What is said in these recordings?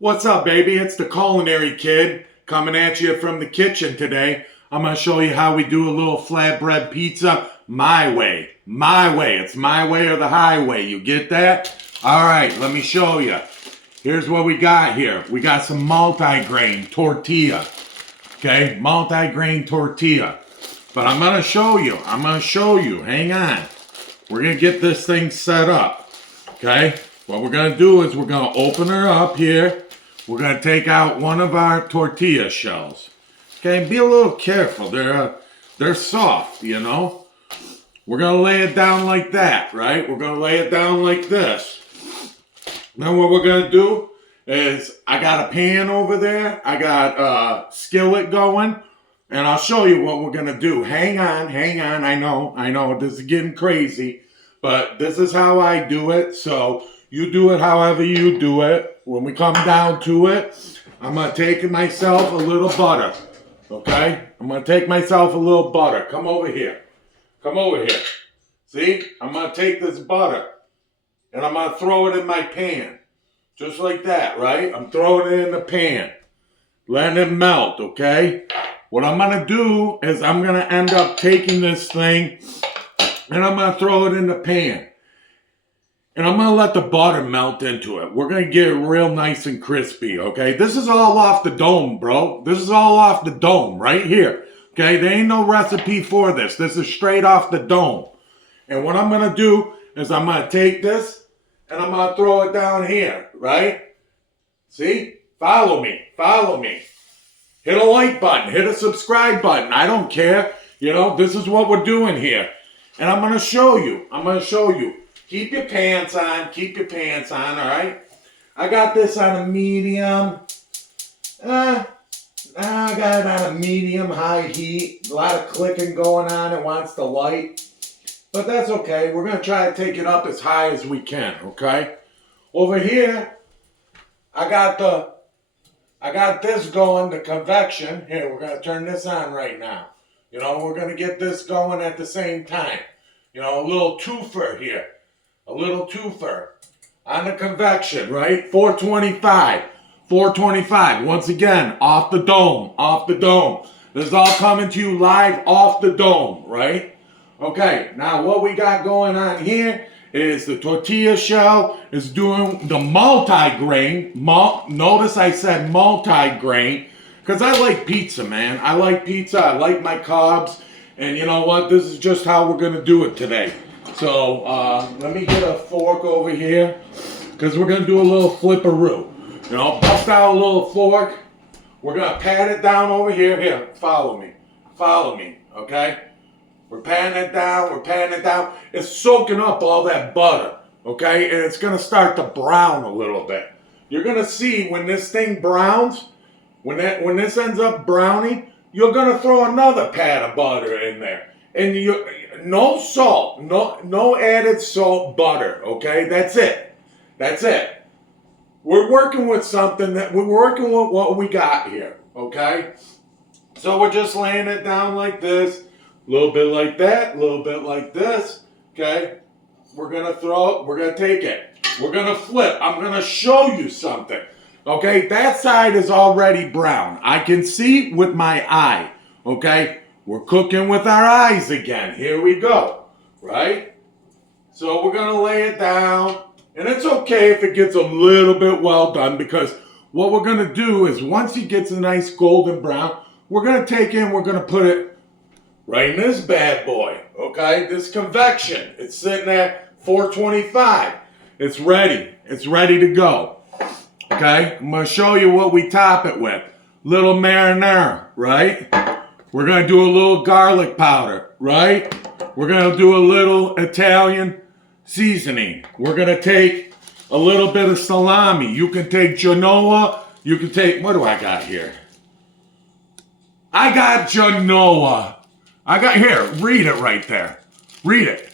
What's up, baby? It's the Culinary Kid coming at you from the kitchen today. I'm going to show you how we do a little flatbread pizza my way. My way. It's my way or the highway. You get that? All right, let me show you. Here's what we got here. We got some multi-grain tortilla. Okay, multi-grain tortilla. But I'm going to show you. Hang on. We're going to get this thing set up. Okay? What we're going to do is we're going to open her up here. We're going to take out one of our tortilla shells. Okay, be a little careful. They're soft, you know. We're going to lay it down like that, right? We're going to lay it down like this. Now what we're going to do is I got a pan over there. I got a skillet going. And I'll show you what we're going to do. Hang on. I know, this is getting crazy. But this is how I do it. So you do it however you do it. When we come down to it, I'm going to take myself a little butter. Okay? I'm going to take myself a little butter. Come over here. See? I'm going to take this butter. And I'm going to throw it in my pan. Just like that, right? I'm throwing it in the pan. Letting it melt, okay? What I'm going to do is I'm going to end up taking this thing and I'm going to throw it in the pan. And I'm going to let the butter melt into it. We're going to get it real nice and crispy, okay? This is all off the dome, bro. This is all off the dome right here, okay? There ain't no recipe for this. This is straight off the dome. And what I'm going to do is I'm going to take this and I'm going to throw it down here, right? See? Follow me. Hit a like button. Hit a subscribe button. I don't care. You know, this is what we're doing here. And I'm going to show you. Keep your pants on, all right? I got this on a medium. I got it on a medium high heat. A lot of clicking going on. It wants the light. But that's okay. We're going to try to take it up as high as we can, okay? Over here, I got this going, the convection. Here, we're going to turn this on right now. You know, we're going to get this going at the same time. You know, a little twofer here. A little twofer on the convection, right? 425. Once again, off the dome. This is all coming to you live off the dome, right? Okay, now what we got going on here is the tortilla shell is doing the multi-grain. Notice I said multi-grain because I like pizza, man. I like pizza. I like my carbs. And you know what? This is just how we're going to do it today. So let me get a fork over here because we're going to do a little flipperoo. You know, bust out a little fork. We're going to pat it down over here. Here, follow me, okay? We're patting it down. It's soaking up all that butter, okay? And it's going to start to brown a little bit. You're going to see when this thing browns, when this ends up browning, you're going to throw another pat of butter in there. And no salt, no added salt, butter, okay? That's it. We're working with what we got here, okay? So we're just laying it down like this. A little bit like that, a little bit like this, okay? We're going to take it. We're going to flip. I'm going to show you something, okay? That side is already brown. I can see with my eye, okay? We're cooking with our eyes again. Here we go, right? So we're going to lay it down. And it's okay if it gets a little bit well done because what we're going to do is once it gets a nice golden brown, we're going to put it right in this bad boy, okay? This convection, it's sitting at 425. It's ready to go, okay? I'm going to show you what we top it with. Little marinara, right? We're going to do a little garlic powder, right? We're going to do a little Italian seasoning. We're going to take a little bit of salami. You can take Genoa. You can take, what do I got here? I got Genoa. Here, read it right there. Read it.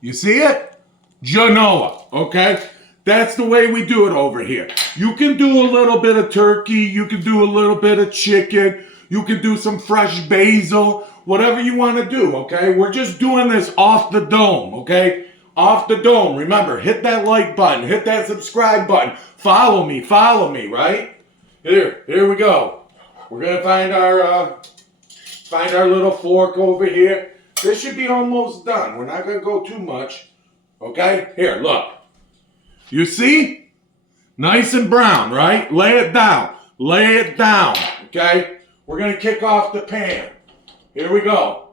You see it? Genoa, okay? That's the way we do it over here. You can do a little bit of turkey. You can do a little bit of chicken. You can do some fresh basil. Whatever you want to do, okay? We're just doing this off the dome, okay? Off the dome. Remember, hit that like button, hit that subscribe button. Follow me, right? Here we go. We're gonna find our little fork over here. This should be almost done. We're not gonna go too much. Okay? Here, look. You see? Nice and brown, right? Lay it down. Okay? We're gonna kick off the pan. Here we go.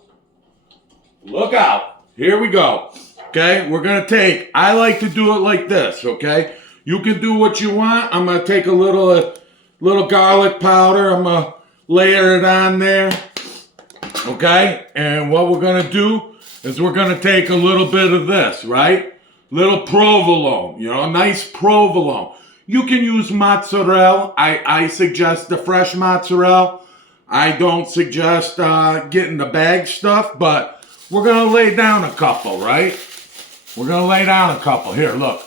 Look out. Here we go. Okay? We're gonna take, I like to do it like this, okay? You can do what you want. I'm gonna take a little garlic powder. I'm gonna layer it on there. Okay? And what we're gonna do is we're gonna take a little bit of this, right? Little provolone, nice provolone. You can use mozzarella. I suggest the fresh mozzarella. I don't suggest getting the bag stuff, but we're gonna lay down a couple, right? We're gonna lay down a couple. Here, look.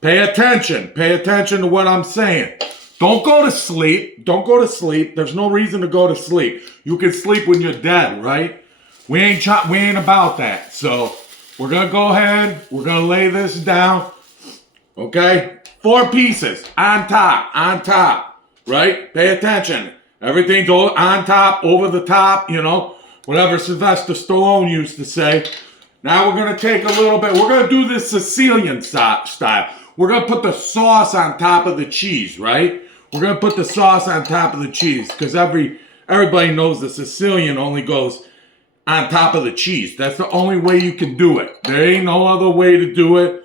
Pay attention. Pay attention to what I'm saying. Don't go to sleep. Don't go to sleep. There's no reason to go to sleep. You can sleep when you're dead, right? We ain't about that. So we're gonna go ahead. We're gonna lay this down. Okay? 4 pieces on top, right? Pay attention. Everything's on top, over the top, whatever Sylvester Stallone used to say. Now we're gonna take a little bit. We're gonna do this Sicilian style. We're gonna put the sauce on top of the cheese, right? We're gonna put the sauce on top of the cheese because everybody knows the Sicilian only goes on top of the cheese. That's the only way you can do it. There ain't no other way to do it.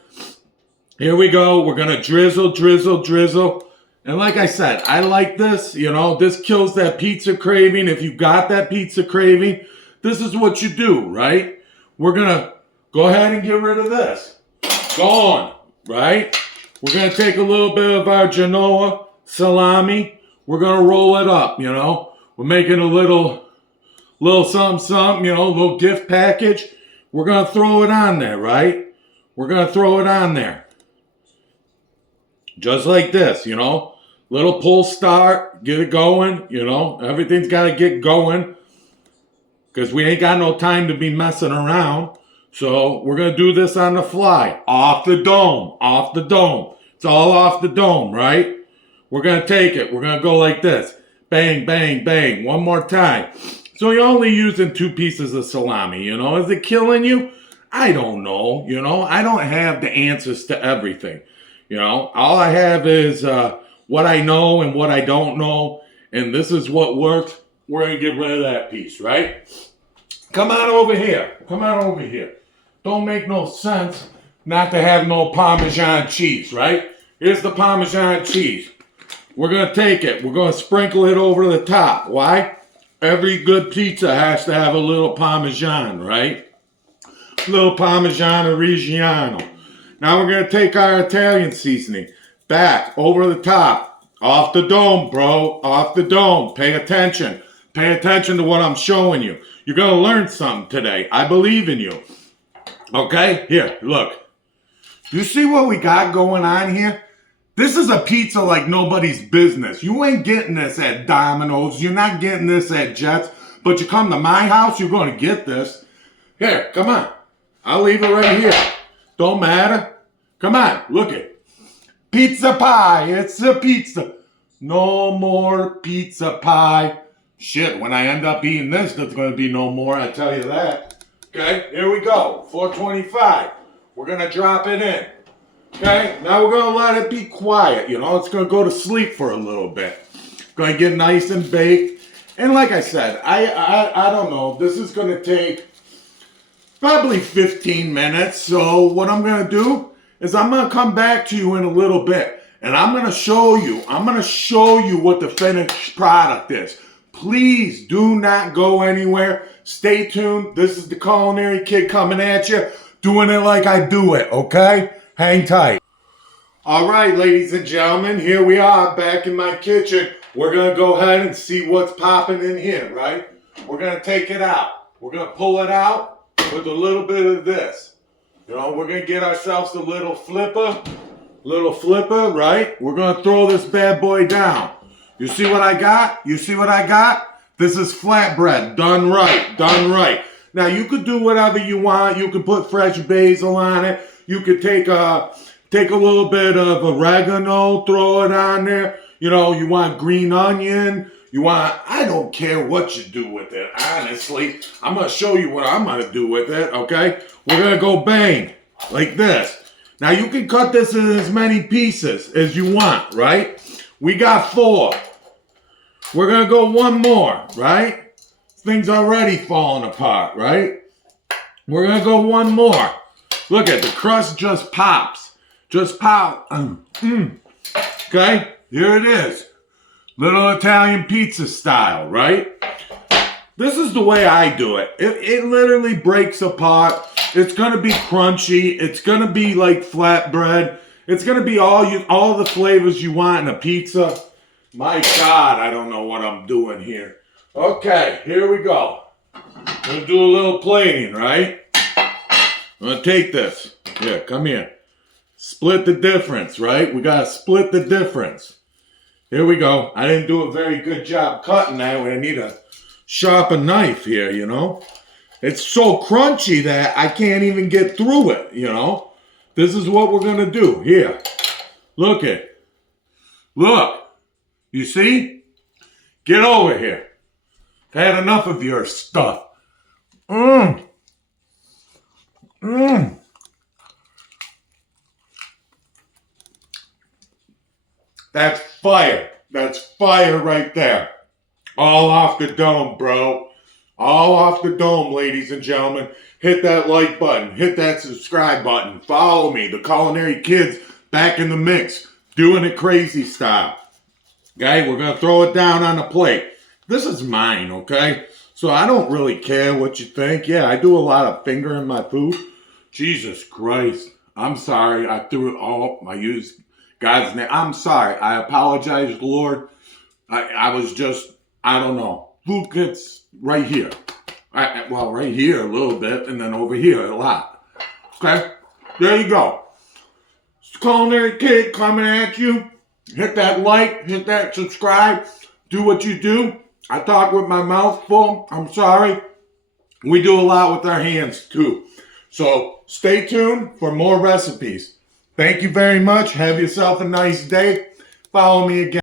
Here we go. We're gonna drizzle. And like I said, I like this. This kills that pizza craving. If you got that pizza craving, this is what you do, right? We're gonna go ahead and get rid of this. Gone, right? We're gonna take a little bit of our Genoa salami. We're gonna roll it up, We're making a little something, a little gift package. We're gonna throw it on there, right? We're gonna throw it on there. Just like this, Little pull start, get it going, Everything's gotta get going. Because we ain't got no time to be messing around. So we're gonna do this on the fly. Off the dome. It's all off the dome, right? We're gonna take it. We're gonna go like this. Bang, bang, bang. One more time. So you're only using 2 pieces of salami, Is it killing you? I don't know, I don't have the answers to everything. All I have is what I know and what I don't know. And this is what works. We're gonna get rid of that piece, right? Come on over here. Don't make no sense not to have no Parmesan cheese, right? Here's the Parmesan cheese. We're gonna take it. We're gonna sprinkle it over the top. Why? Every good pizza has to have a little Parmesan, right? Little Parmesan Reggiano. Now we're gonna take our Italian seasoning back over the top. Off the dome, bro. Off the dome. Pay attention. Pay attention to what I'm showing you. You're going to learn something today. I believe in you. Okay? Here, look. You see what we got going on here? This is a pizza like nobody's business. You ain't getting this at Domino's. You're not getting this at Jets. But you come to my house, you're going to get this. Here, come on. I'll leave it right here. Don't matter. Come on, look it. Pizza pie. It's a pizza. No more pizza pie. Shit, when I end up eating this, there's going to be no more, I tell you that. Okay, here we go. 425. We're going to drop it in. Okay, now we're going to let it be quiet. It's going to go to sleep for a little bit. Going to get nice and baked. And like I said, I don't know. This is going to take probably 15 minutes. So what I'm going to do is I'm going to come back to you in a little bit. And I'm going to show you what the finished product is. Please do not go anywhere. Stay tuned. This is the Culinary Kid coming at you, doing it like I do it, okay? Hang tight. All right, ladies and gentlemen, here we are back in my kitchen. We're going to go ahead and see what's popping in here, right? We're going to take it out. We're going to pull it out with a little bit of this. We're going to get ourselves a little flipper, right? We're going to throw this bad boy down. You see what I got? This is flatbread, done right. Now, you could do whatever you want. You could put fresh basil on it. You could take a little bit of oregano, throw it on there. You know, you want green onion. I don't care what you do with it, honestly. I'm going to show you what I'm going to do with it, okay? We're going to go bang, like this. Now, you can cut this in as many pieces as you want, right? We got 4. We're going to go one more, right? Thing's already falling apart, right? We're going to go one more. Look at the crust just pops. Just pop. Okay, here it is. Little Italian pizza style, right? This is the way I do it. It literally breaks apart. It's gonna be crunchy. It's gonna be like flatbread. It's gonna be all the flavors you want in a pizza. My God, I don't know what I'm doing here. Okay, here we go. I'm gonna do a little plating, right? I'm gonna take this. Here, come here. Split the difference, right? We gotta split the difference. Here we go. I didn't do a very good job cutting that. I need a sharper knife here, you know. It's so crunchy that I can't even get through it, you know. This is what we're going to do. Here. Look it. Look. You see? Get over here. I've had enough of your stuff. That's fire. That's fire right there. All off the dome, bro. All off the dome, ladies and gentlemen. Hit that like button. Hit that subscribe button. Follow me. The Culinary Kids back in the mix. Doing it crazy style. Okay, we're going to throw it down on a plate. This is mine, okay? So I don't really care what you think. Yeah, I do a lot of fingering my food. Jesus Christ. I'm sorry. I threw it all. I used God's name. I'm sorry. I apologize, Lord. I was just, I don't know. Food gets right here. Well, right here a little bit, and then over here a lot. Okay? There you go. It's the Culinary Kid coming at you. Hit that like, hit that subscribe. Do what you do. I talk with my mouth full. I'm sorry. We do a lot with our hands, too. So stay tuned for more recipes. Thank you very much. Have yourself a nice day. Follow me again.